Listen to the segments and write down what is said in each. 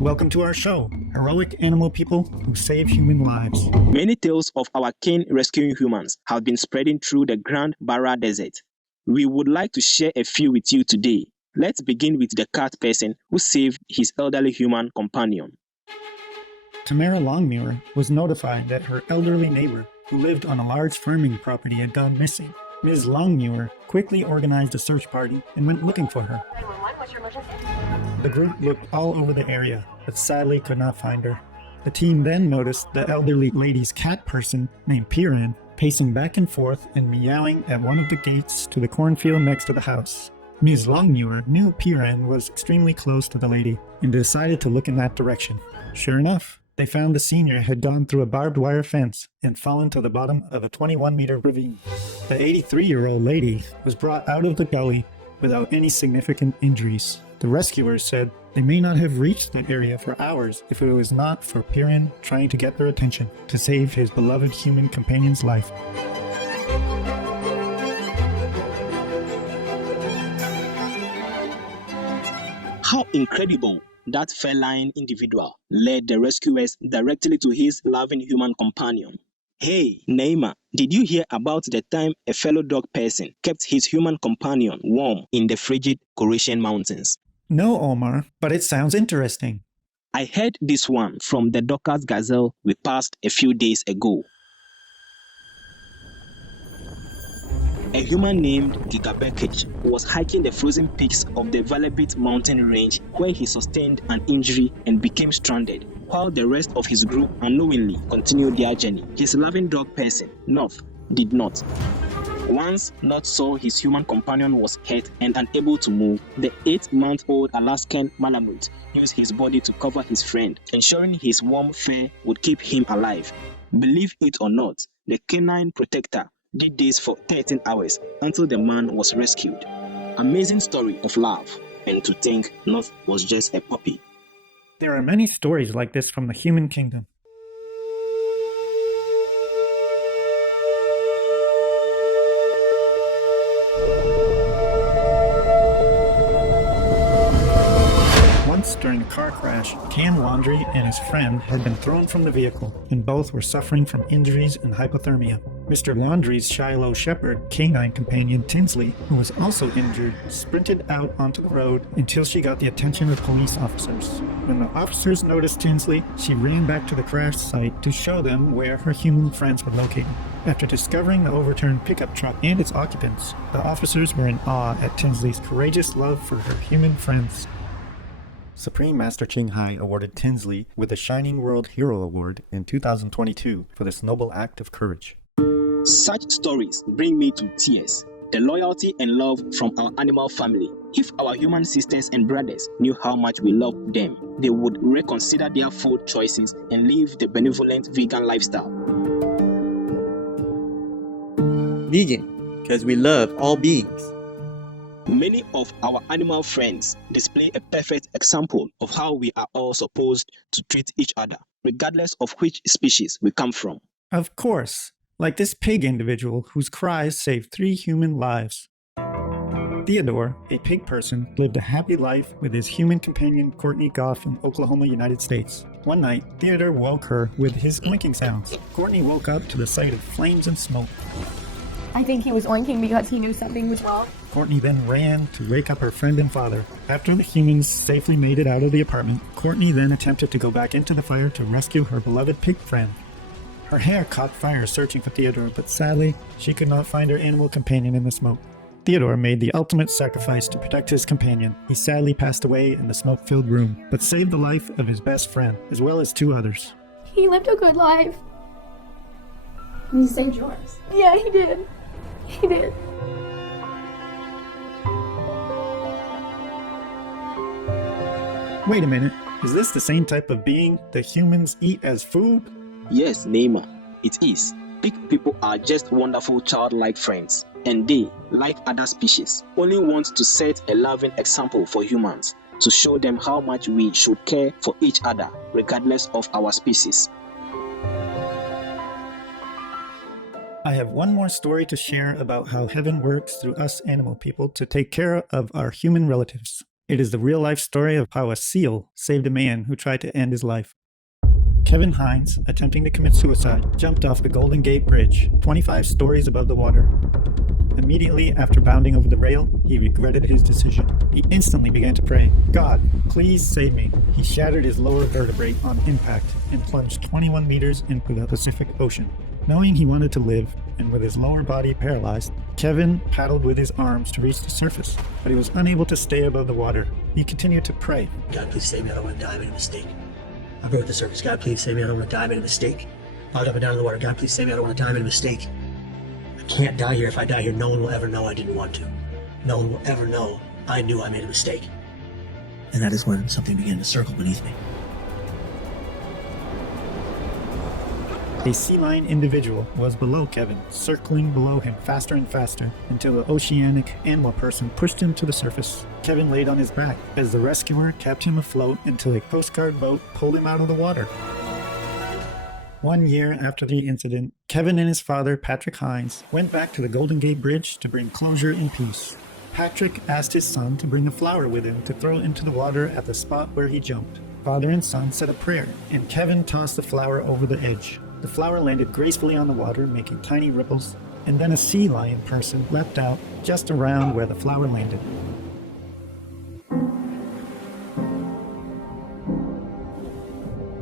Welcome to our show, Heroic Animal People Who Save Human Lives. Many tales of our kin rescuing humans have been spreading through the Grand Barra Desert. We would like to share a few with you today. Let's begin with the cat person who saved his elderly human companion. Tamara Longmuir was notified that her elderly neighbor, who lived on a large farming property, had gone missing. Ms. Longmuir quickly organized a search party and went looking for her. What's your emergency? The group looked all over the area, but sadly could not find her. The team then noticed the elderly lady's cat person named Piran pacing back and forth and meowing at one of the gates to the cornfield next to the house. Ms. Longmuir knew Piran was extremely close to the lady and decided to look in that direction. Sure enough, they found the senior had gone through a barbed wire fence and fallen to the bottom of a 21-meter ravine. The 83-year-old lady was brought out of the gully without any significant injuries. The rescuers said they may not have reached that area for hours if it was not for Piran trying to get their attention to save his beloved human companion's life. How incredible! That feline individual led the rescuers directly to his loving human companion. Hey, Naima, did you hear about the time a fellow dog person kept his human companion warm in the frigid Croatian mountains? No, Omar, but it sounds interesting. I heard this one from the Dockers Gazelle we passed a few days ago. A human named Gigabekic was hiking the frozen peaks of the Velebit mountain range where he sustained an injury and became stranded, while the rest of his group unknowingly continued their journey. His loving dog person, North, did not. Once North saw his human companion was hurt and unable to move, the 8-month-old Alaskan Malamute used his body to cover his friend, ensuring his warm fur would keep him alive. Believe it or not, the canine protector did this for 13 hours until the man was rescued. Amazing story of love, and to think North was just a puppy. There are many stories like this from the human kingdom. Once during a car crash, Cam Laundrie and his friend had been thrown from the vehicle, and both were suffering from injuries and hypothermia. Mr. Laundrie's Shiloh Shepherd canine companion Tinsley, who was also injured, sprinted out onto the road until she got the attention of police officers. When the officers noticed Tinsley, she ran back to the crash site to show them where her human friends were located. After discovering the overturned pickup truck and its occupants, the officers were in awe at Tinsley's courageous love for her human friends. Supreme Master Ching Hai awarded Tinsley with the Shining World Hero Award in 2022 for this noble act of courage. Such stories bring me to tears. The loyalty and love from our animal family. If our human sisters and brothers knew how much we love them, they would reconsider their food choices and live the benevolent vegan lifestyle. Vegan, because we love all beings. Many of our animal friends display a perfect example of how we are all supposed to treat each other, regardless of which species we come from. Of course, like this pig individual whose cries saved 3 human lives. Theodore, a pig person, lived a happy life with his human companion Courtney Goff in Oklahoma, United States. One night, Theodore woke her with his oinking sounds. Courtney woke up to the sight of flames and smoke. I think he was oinking because he knew something was wrong. Courtney then ran to wake up her friend and father. After the humans safely made it out of the apartment, Courtney then attempted to go back into the fire to rescue her beloved pig friend. Her hair caught fire searching for Theodore, but sadly, she could not find her animal companion in the smoke. Theodore made the ultimate sacrifice to protect his companion. He sadly passed away in the smoke-filled room, but saved the life of his best friend, as well as 2 others. He lived a good life. And he saved yours. Yeah, he did. He did. Wait a minute, is this the same type of being the humans eat as food? Yes, Neymar, it is. Pig people are just wonderful childlike friends, and they, like other species, only want to set a loving example for humans to show them how much we should care for each other, regardless of our species. I have one more story to share about how heaven works through us animal people to take care of our human relatives. It is the real-life story of how a seal saved a man who tried to end his life. Kevin Hines, attempting to commit suicide, jumped off the Golden Gate Bridge, 25 stories above the water. Immediately after bounding over the rail, he regretted his decision. He instantly began to pray, "God, please save me." He shattered his lower vertebrae on impact and plunged 21 meters into the Pacific Ocean. Knowing he wanted to live, and with his lower body paralyzed, Kevin paddled with his arms to reach the surface, but he was unable to stay above the water. He continued to pray. "God, please save me. I don't want to die. I made a mistake. I broke the surface. God, please save me. I don't want to die. I made a mistake. I was up and down in the water. God, please save me. I don't want to die. I made a mistake. I can't die here. If I die here, no one will ever know I didn't want to. No one will ever know I knew I made a mistake." And that is when something began to circle beneath me. A sea lion individual was below Kevin, circling below him faster and faster until the oceanic animal person pushed him to the surface. Kevin laid on his back as the rescuer kept him afloat until a Coast Guard boat pulled him out of the water. 1 year after the incident, Kevin and his father, Patrick Hines, went back to the Golden Gate Bridge to bring closure and peace. Patrick asked his son to bring a flower with him to throw into the water at the spot where he jumped. Father and son said a prayer, and Kevin tossed the flower over the edge. The flower landed gracefully on the water, making tiny ripples, and then a sea lion person leapt out just around where the flower landed.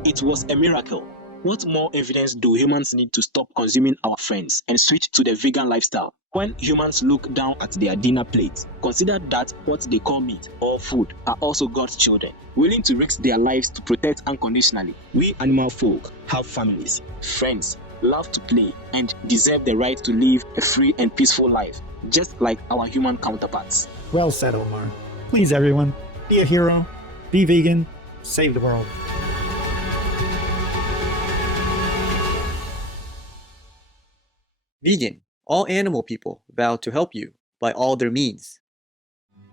It was a miracle. What more evidence do humans need to stop consuming our friends and switch to the vegan lifestyle? When humans look down at their dinner plate, consider that what they call meat or food are also God's children, willing to risk their lives to protect unconditionally. We animal folk have families, friends, love to play, and deserve the right to live a free and peaceful life, just like our human counterparts. Well said, Omar. Please, everyone, be a hero, be vegan, save the world. Vegan. All animal people vow to help you by all their means.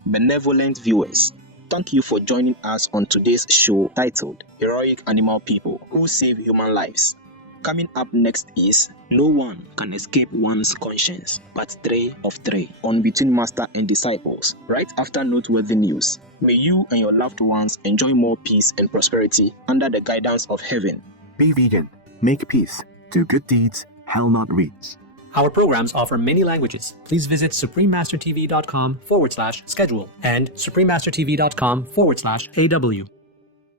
Benevolent viewers, thank you for joining us on today's show titled Heroic Animal People Who Save Human Lives. Coming up next is No One Can Escape One's Conscience, Part 3 of 3 on Between Master and Disciples, right after noteworthy news. May you and your loved ones enjoy more peace and prosperity under the guidance of heaven. Be vegan, make peace, do good deeds, hell not reach. Our programs offer many languages. Please visit suprememastertv.com/schedule and suprememastertv.com/AW.